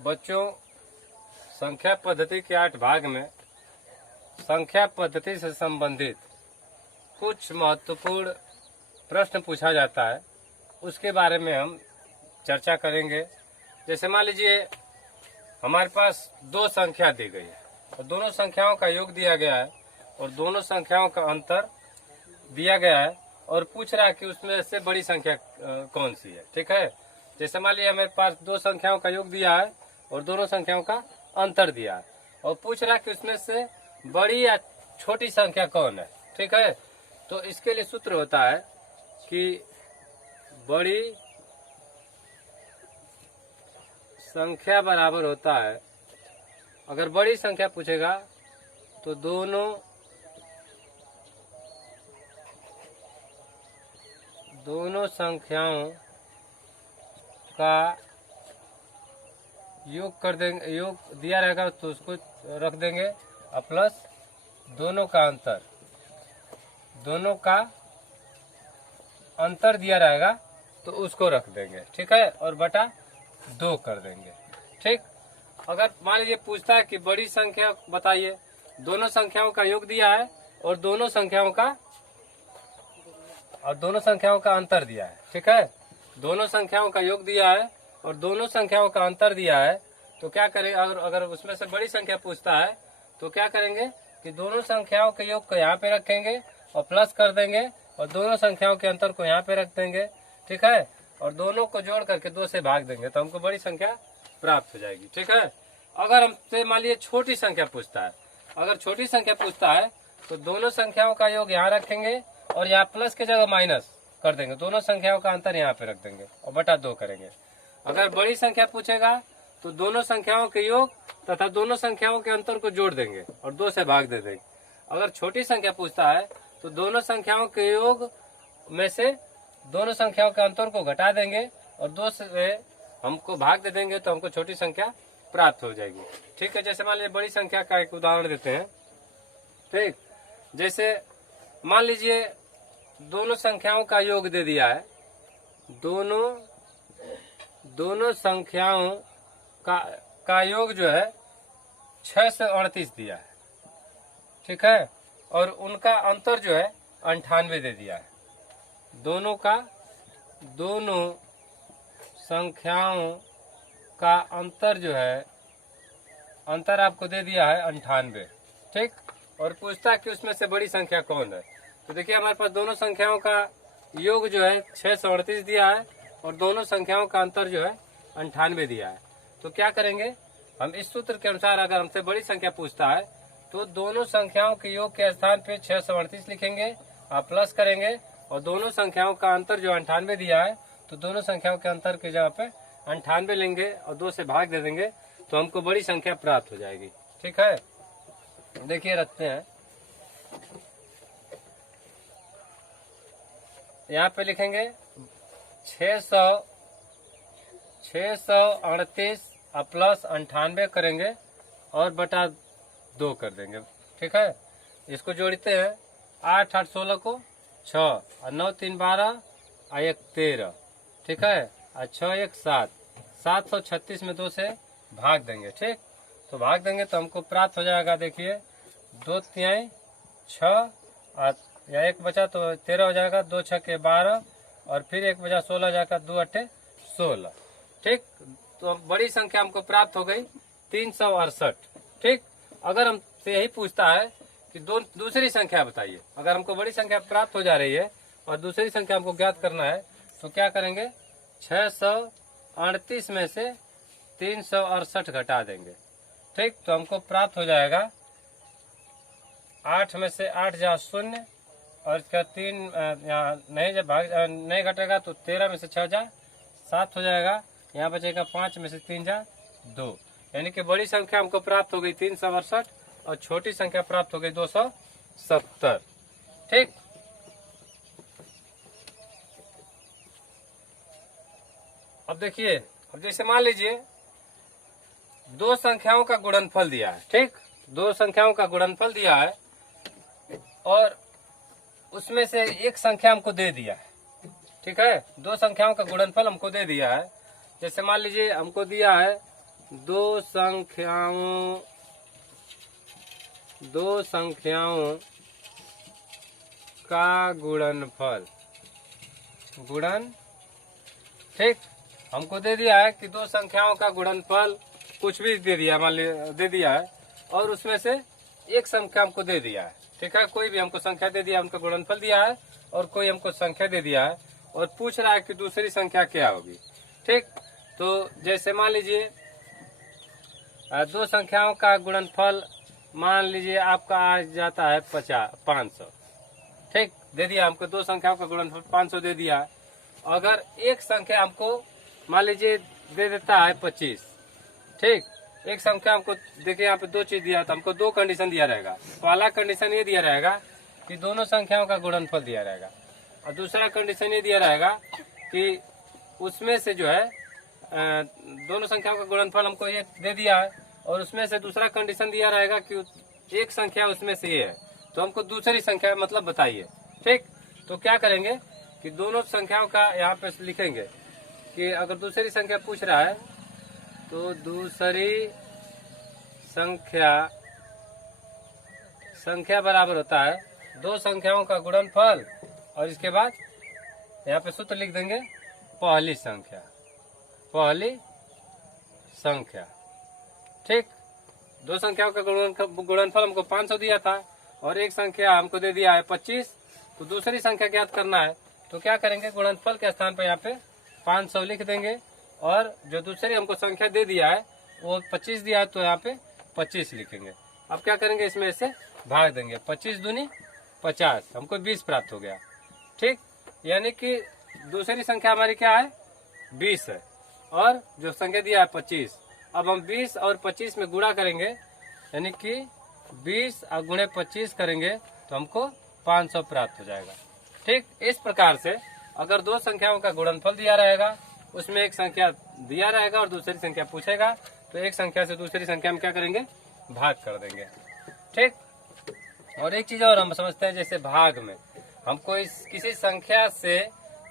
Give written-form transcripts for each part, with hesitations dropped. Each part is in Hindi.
बच्चों, संख्या पद्धति के 8 भाग में संख्या पद्धति से संबंधित कुछ महत्वपूर्ण प्रश्न पूछा जाता है, उसके बारे में हम चर्चा करेंगे। जैसे मान लीजिए हमारे पास दो संख्या दी गई है और दोनों संख्याओं का योग दिया गया है और दोनों संख्याओं का अंतर दिया गया है और पूछ रहा है कि उसमें से बड़ी संख्या कौन सी है। ठीक है, जैसे मान लीजिए हमारे पास दो संख्याओं का योग दिया है और दोनों संख्याओं का अंतर दिया है और पूछ रहा है कि उसमें से बड़ी या छोटी संख्या कौन है। ठीक है, तो इसके लिए सूत्र होता है कि बड़ी संख्या बराबर होता है, अगर बड़ी संख्या पूछेगा तो दोनों संख्याओं का योग कर देंगे, योग दिया रहेगा तो उसको रख देंगे और प्लस दोनों का अंतर दिया रहेगा तो उसको रख देंगे। ठीक है, और बटा 2 कर देंगे। ठीक, अगर मान लीजिए पूछता है कि बड़ी संख्या बताइए, दोनों संख्याओं का योग दिया है और दोनों संख्याओं का अंतर दिया है। ठीक है, दोनों संख्याओं का योग दिया है और दोनों संख्याओं का अंतर दिया है, तो क्या करें, अगर उसमें से बड़ी संख्या पूछता है तो क्या करेंगे कि दोनों संख्याओं के योग को यहाँ पे रखेंगे और प्लस कर देंगे और दोनों संख्याओं के अंतर को यहाँ पे रख देंगे। ठीक है, और दोनों को जोड़ करके 2 से भाग देंगे तो हमको बड़ी संख्या प्राप्त हो जाएगी। ठीक है, अगर हमसे मान लीजिए छोटी संख्या पूछता है, अगर छोटी संख्या पूछता है तो दोनों संख्याओं का योग यहाँ रखेंगे और यहाँ प्लस के जगह माइनस कर देंगे, दोनों संख्याओं का अंतर यहाँ पे रख देंगे और बटा 2 करेंगे। अगर बड़ी संख्या पूछेगा तो दोनों संख्याओं के योग तथा दोनों संख्याओं के अंतर को जोड़ देंगे और 2 से भाग दे देंगे। अगर छोटी संख्या पूछता है तो दोनों संख्याओं के योग में से दोनों संख्याओं के अंतर को घटा देंगे और 2 से हमको भाग दे देंगे तो हमको छोटी संख्या प्राप्त हो जाएगी। ठीक है, जैसे मान लीजिए बड़ी संख्या का एक उदाहरण देते हैं। ठीक, जैसे मान लीजिए दोनों संख्याओं का योग दे दिया है, दोनों संख्याओं का योग जो है 6 से 38 दिया है। ठीक है, और उनका अंतर जो है 98 दे दिया है। दोनों संख्याओं का अंतर जो है, अंतर आपको दे दिया है 98। ठीक, और पूछता है कि उसमें से बड़ी संख्या कौन है। तो देखिए हमारे पास दोनों संख्याओं का योग जो है 6 से 38 दिया है और दोनों संख्याओं का अंतर जो है 98 दिया है। तो क्या करेंगे हम, इस सूत्र के अनुसार अगर हमसे बड़ी संख्या पूछता है तो दोनों संख्याओं के योग के स्थान पे 6 से 38 लिखेंगे और प्लस करेंगे और दोनों संख्याओं का अंतर जो 98 दिया है तो दोनों संख्याओं के अंतर के जगह पे 98 लेंगे और 2 से भाग दे देंगे तो हमको बड़ी संख्या प्राप्त हो जाएगी। ठीक है, देखिए रखते हैं, यहाँ पे लिखेंगे 638 प्लस 98 करेंगे और बटा 2 कर देंगे। ठीक है, इसको जोड़ते हैं, 8 8 16 को 6 और 9 3 12 और 1 13। ठीक है, और 6 1 7, 736 में 2 से भाग देंगे। ठीक, तो भाग देंगे तो हमको प्राप्त हो जाएगा, देखिए 2 तिहाई 6 और या 1 बचा तो 13 हो जाएगा, 2 6 के 12 और फिर 1 बचा 16 हो जाएगा, 2 8 16। ठीक, तो बड़ी संख्या हमको प्राप्त हो गई 368। ठीक, अगर हमसे यही पूछता है कि दूसरी संख्या बताइए, अगर हमको बड़ी संख्या प्राप्त हो जा रही है और दूसरी संख्या हमको ज्ञात करना है तो क्या करेंगे, 638 में से 368 घटा देंगे। ठीक, तो हमको प्राप्त हो जाएगा 8 में से 8 जा 0 और इसका 3 यहाँ नहीं, जब भाग नहीं घटेगा तो 13 में से 6 जा 7 हो जाएगा, यहाँ बचेगा 5 में से 3 जा 2, यानी कि बड़ी संख्या हमको प्राप्त हो गई 368 और छोटी संख्या प्राप्त हो गई 270। ठीक, अब देखिए, अब जैसे मान लीजिए दो संख्याओं का गुणनफल दिया है। ठीक, दो संख्याओं का गुणनफल दिया है और उसमें से एक संख्या हमको दे दिया है। ठीक है, दो संख्याओं का गुणनफल हमको दे दिया है। जैसे मान लीजिए हमको दिया है दो संख्याओं का गुणनफल। ठीक, हमको दे दिया है कि दो संख्याओं का गुणनफल कुछ भी दे दिया, मान लीजिए दे दिया है, और उसमें से एक संख्या हमको दे दिया है। ठीक है, कोई भी हमको संख्या दे दिया, उनका गुणनफल दिया है, और कोई हमको संख्या दे दिया है और पूछ रहा है कि दूसरी संख्या क्या होगी। ठीक, तो जैसे मान लीजिए दो संख्याओं का गुणनफल मान लीजिए आपका आ जाता है 500। ठीक, दे दिया हमको, दो संख्याओं का गुणनफल 500 दे दिया। अगर एक संख्या हमको मान लीजिए दे देता है 25। ठीक, एक संख्या हमको देखिए यहाँ पे दो चीज दिया, तो हमको दो कंडीशन दिया रहेगा। पहला कंडीशन ये दिया रहेगा कि दोनों संख्याओं का गुणनफल दिया रहेगा, और दूसरा कंडीशन ये दिया रहेगा कि उसमें से जो है दोनों संख्याओं का गुणनफल हमको ये दे दिया है, और उसमें से दूसरा कंडीशन दिया रहेगा कि एक संख्या उसमें से ये है, तो हमको दूसरी संख्या मतलब बताइए। ठीक, तो क्या करेंगे कि दोनों संख्याओं का यहाँ पे लिखेंगे कि अगर दूसरी संख्या पूछ रहा है तो दूसरी संख्या बराबर होता है दो संख्याओं का गुणनफल, और इसके बाद यहाँ पे सूत्र लिख देंगे पहली संख्या। ठीक, दो संख्याओं का गुणनफल हमको 500 दिया था, और एक संख्या हमको दे दिया है 25, तो दूसरी संख्या ज्ञात करना है। तो क्या करेंगे, गुणनफल के स्थान पर यहाँ पे 500 लिख देंगे, और जो दूसरी हमको संख्या दे दिया है वो 25 दिया है, तो यहाँ पे 25 लिखेंगे। अब क्या करेंगे, इसमें से भाग देंगे, 25 दूनी 50, हमको 20 प्राप्त हो गया। ठीक, यानी कि दूसरी संख्या हमारी क्या है, 20 है, और जो संख्या दिया है 25। अब हम 20 और 25 में गुणा करेंगे, यानी कि 20 और गुणे 25 करेंगे तो हमको 500 प्राप्त हो जाएगा। ठीक, इस प्रकार से अगर दो संख्याओं का गुणनफल दिया रहेगा, उसमें एक संख्या दिया रहेगा और दूसरी संख्या पूछेगा, तो एक संख्या से दूसरी संख्या में क्या करेंगे, भाग कर देंगे। ठीक, और एक चीज और हम समझते हैं, जैसे भाग में हमको किसी संख्या से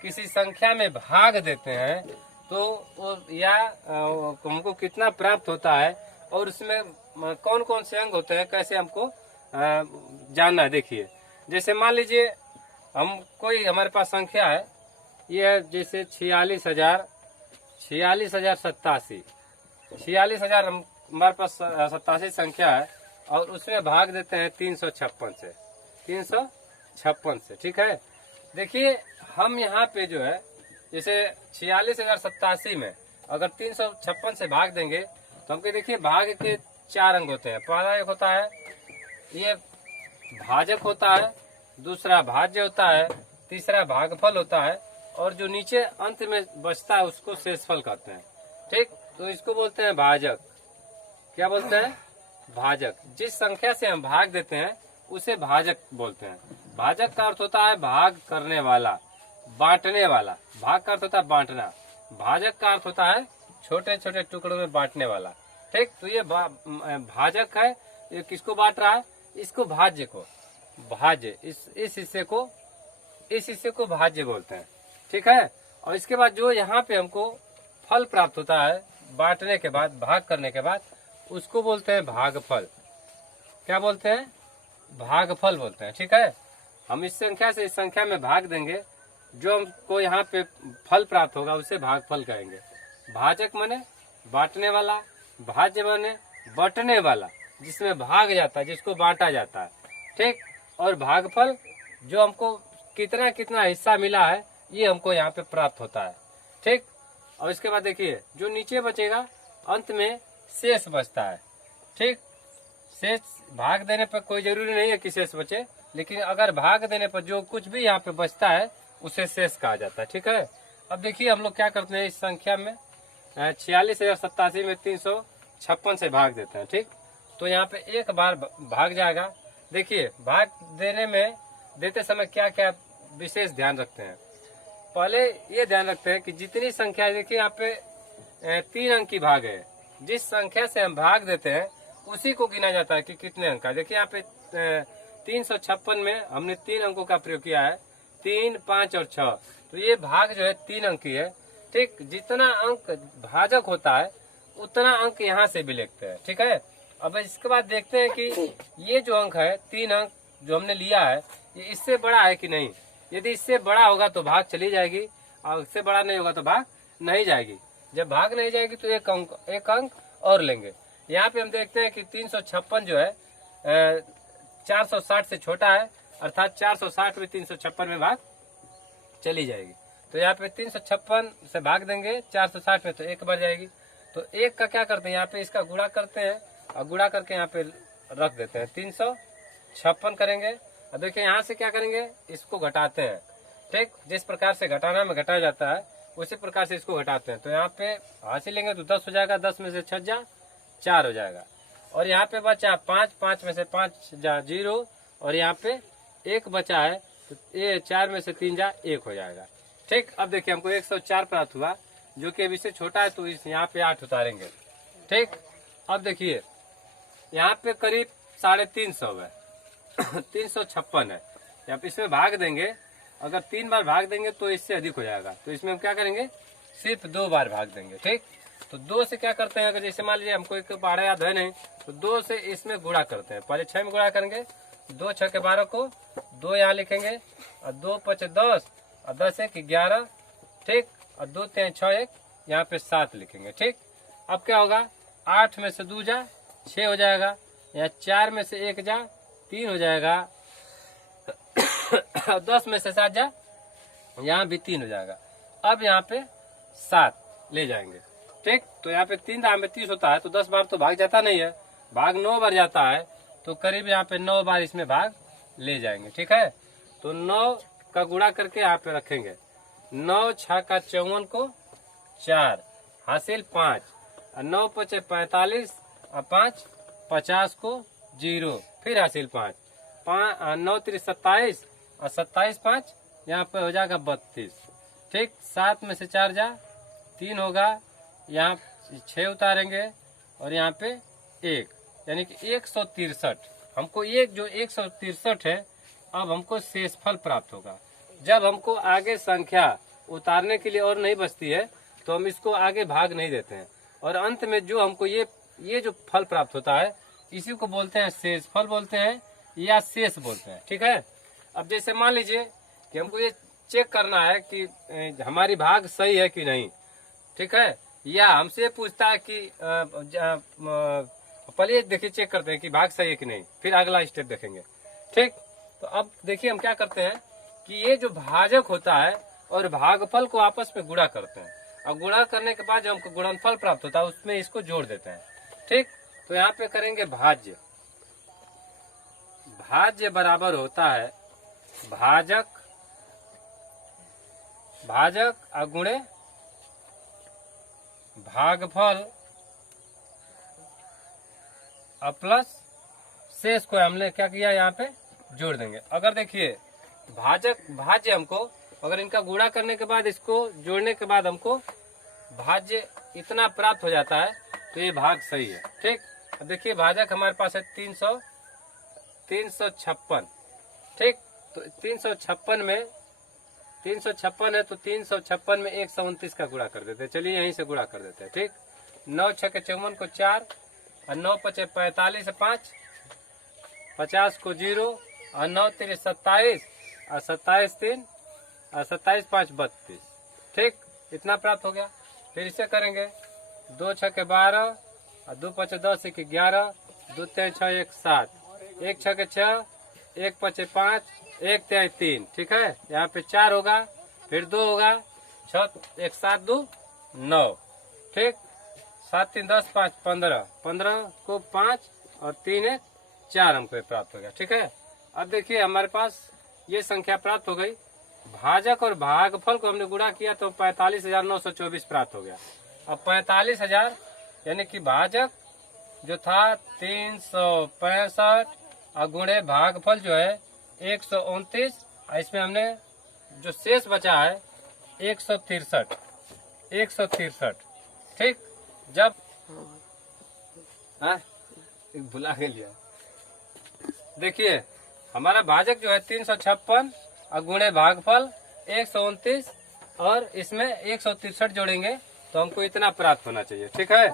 किसी संख्या में भाग देते हैं, तो वो या हमको कितना प्राप्त होता है, और उसमें कौन कौन से अंग होते हैं, कैसे हमको जानना है। देखिए, जैसे मान लीजिए हम कोई हमारे पास संख्या है, ये है जैसे 46,087 हमारे पास 87 संख्या है, और उसमें भाग देते हैं 356 से। ठीक है, देखिए हम यहाँ पे जो है जैसे 46,087 में अगर 356 से भाग देंगे, तो हमको देखिए भाग के 4 अंग होते हैं। पहला एक होता है ये भाजक होता है, दूसरा भाज्य होता है, तीसरा भागफल होता है, और जो नीचे अंत में बचता है उसको शेषफल कहते हैं। ठीक, तो इसको बोलते हैं भाजक। क्या बोलते हैं, भाजक। जिस संख्या से हम भाग देते हैं उसे भाजक बोलते हैं। भाजक का अर्थ होता है भाग करने वाला, बांटने वाला। भाग का अर्थ होता है बांटना, भाजक का अर्थ होता है छोटे छोटे टुकड़ों में बांटने वाला। ठीक, तो ये भाजक है, ये किसको बांट रहा है, इसको भाज्य को, भाज्य, इस हिस्से को भाज्य बोलते हैं। ठीक है, और इसके बाद जो यहाँ पे हमको फल प्राप्त होता है बांटने के बाद, भाग करने के बाद, उसको बोलते हैं भागफल। क्या बोलते हैं, भागफल बोलते हैं। ठीक है, हम इस संख्या से इस संख्या में भाग देंगे, जो हमको यहाँ पे फल प्राप्त होगा उसे भागफल कहेंगे। भाजक माने बांटने वाला, भाज्य माने बंटने वाला, जिसमें भाग जाता है, जिसको बांटा जाता है। ठीक, और भागफल जो हमको कितना कितना हिस्सा मिला है ये हमको यहाँ पे प्राप्त होता है। ठीक, और इसके बाद देखिए जो नीचे बचेगा अंत में शेष बचता है। ठीक, शेष भाग देने पर कोई जरूरी नहीं है कि शेष बचे, लेकिन अगर भाग देने पर जो कुछ भी यहाँ पे बचता है उसे शेष कहा जाता है। ठीक है, अब देखिए हम लोग क्या करते हैं, इस संख्या में 46,087 में 356 से भाग देते हैं। ठीक, तो यहाँ पे एक बार भाग जाएगा। देखिए भाग देते समय क्या क्या विशेष ध्यान रखते हैं। पहले ये ध्यान रखते हैं कि जितनी संख्या, देखिए यहाँ पे 3 अंक की भाग है, जिस संख्या से हम भाग देते हैं उसी को गिना जाता है कि कितने अंक का। देखिए यहाँ पे 356 में हमने 3 अंकों का प्रयोग किया है, 3, 5 और 6, तो ये भाग जो है 3 अंक की है। ठीक, जितना अंक भाजक होता है उतना अंक यहाँ से भी लिखते हैं। ठीक है, अब इसके बाद देखते हैं कि ये जो अंक है 3 अंक जो हमने लिया है ये इससे बड़ा है कि नहीं। यदि इससे बड़ा होगा तो भाग चली जाएगी और इससे बड़ा नहीं होगा तो भाग नहीं जाएगी। जब भाग नहीं जाएगी तो एक अंक और लेंगे। यहाँ पे हम देखते हैं कि 356 जो है 460 से छोटा है, अर्थात 460 में 356 में भाग चली जाएगी। तो यहाँ पे 356 से भाग देंगे 460 में तो 1 बढ़ जाएगी। तो 1 का क्या करते हैं, यहाँ पे इसका गुणा करते हैं और गुणा करके यहाँ पे रख देते हैं। 356 करेंगे और देखिए यहाँ से क्या करेंगे, इसको घटाते हैं। ठीक, जिस प्रकार से घटाना में घटाया जाता है उसी प्रकार से इसको घटाते हैं। तो यहाँ पे हासिल लेंगे तो 10 हो जाएगा, 10 में से 6 जा 4 हो जाएगा और यहाँ पे बचा 5, 5 में से 5 जा 0 और यहाँ पे 1 बचा है तो ये 4 में से 3 जा 1 हो जाएगा। ठीक, अब देखिए हमको 104 प्राप्त हुआ जो कि अभी से छोटा है तो इस यहाँ पे 8 उतारेंगे। ठीक, अब देखिए यहाँ पे करीब 350 है 356 है। यहाँ पे इसमें भाग देंगे, अगर 3 बार भाग देंगे तो इससे अधिक हो जाएगा। तो इसमें हम क्या करेंगे, सिर्फ 2 बार भाग देंगे। ठीक, तो 2 से क्या करते हैं, अगर जैसे मान लीजिए हमको एक पहाड़ा याद है नहीं तो 2 से इसमें गुणा करते हैं। पहले 6 में गुणा करेंगे, 2 6 के 12 को 2 यहाँ लिखेंगे और 2 5 10 और 10 1 11। ठीक, और 2 3 6 1 यहाँ पे 7 लिखेंगे। ठीक, अब क्या होगा, 8 में से 2 जा 6 हो जाएगा, यहाँ 4 में से 1 जा 3 हो जाएगा, 10 में से 7 जा यहाँ भी 3 हो जाएगा। अब यहाँ पे 7 ले जाएंगे। ठीक, तो यहाँ पे 3 दाम में 30 होता है तो 10 बार तो भाग जाता नहीं है, भाग 9 बार जाता है तो करीब यहाँ पे 9 बार इसमें भाग ले जाएंगे। ठीक है, तो 9 का गुणा करके यहाँ पे रखेंगे। 9 6 का 54 को 4 हासिल 5 और 9 5 45 और 5 50 को 0 फिर हासिल 5 9 3 27 और 27 5 यहाँ पे हो जाएगा 32। ठीक, 7 में से 4 जा 3 होगा, यहाँ 6 उतारेंगे और यहाँ पे 1 यानी कि 163। हमको एक जो 163 है अब हमको शेषफल प्राप्त होगा। जब हमको आगे संख्या उतारने के लिए और नहीं बचती है तो हम इसको आगे भाग नहीं देते हैं और अंत में जो हमको ये जो फल प्राप्त होता है इसी को बोलते हैं शेषफल बोलते हैं या शेष बोलते हैं। ठीक है, अब जैसे मान लीजिए कि हमको ये चेक करना है कि हमारी भाग सही है कि नहीं। ठीक है, या हमसे पूछता है कि पहले देखिए चेक करते हैं कि भाग सही है कि नहीं, फिर अगला स्टेप देखेंगे। ठीक, तो अब देखिए हम क्या करते हैं कि ये जो भाजक होता है और भागफल को आपस में गुणा करते हैं और गुणा करने के बाद जो हमको गुणनफल प्राप्त होता है उसमें इसको जोड़ देते हैं। ठीक, तो यहाँ पे करेंगे भाज्य। भाज्य बराबर होता है भाजक गुणे भागफल और प्लस शेष को हमने क्या किया यहाँ पे जोड़ देंगे। अगर देखिए भाज्य हमको अगर इनका गुणा करने के बाद इसको जोड़ने के बाद हमको भाज्य इतना प्राप्त हो जाता है तो ये भाग सही है। ठीक, देखिए भाजक हमारे पास है 356। ठीक, तो 356 में 356 है तो 356 में 129 का गुणा कर देते हैं। चलिए यहीं से गुणा कर देते हैं। ठीक, 9 6 के 54 को 4 और 9 5 45 5 50 को 0 और 9 3 27 और 27 3 और 27 5 32। ठीक, इतना प्राप्त हो गया। फिर इसे करेंगे 2 6 के 12 और 2 5 10 1 11 2 3 6 1 7 1 6 के 6 1 5 5 1 3 3। ठीक है, यहाँ पे 4 होगा फिर 2 होगा 6 1 7 2 9। ठीक, 7 3 10 5 15 15 को 5 और 3 1 4 हमको प्राप्त हो गया। ठीक है, अब देखिए हमारे पास ये संख्या प्राप्त हो गई। भाजक और भागफल को हमने गुणा किया तो 45,924 प्राप्त हो गया। अब 45,000 यानी कि भाजक जो था 365 और गुणे भागफल जो है 129, इसमें हमने जो शेष बचा है 163। ठीक, जब भुला के लिया। देखिए हमारा भाजक जो है 356 और गुणे भागफल 129 और इसमें 163 जोड़ेंगे तो हमको इतना प्राप्त होना चाहिए। ठीक है,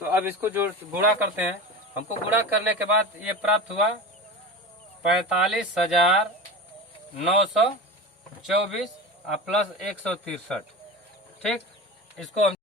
तो अब इसको जो गुणा करते हैं, हमको गुणा करने के बाद ये प्राप्त हुआ 45,924 प्लस 163। ठीक, इसको हम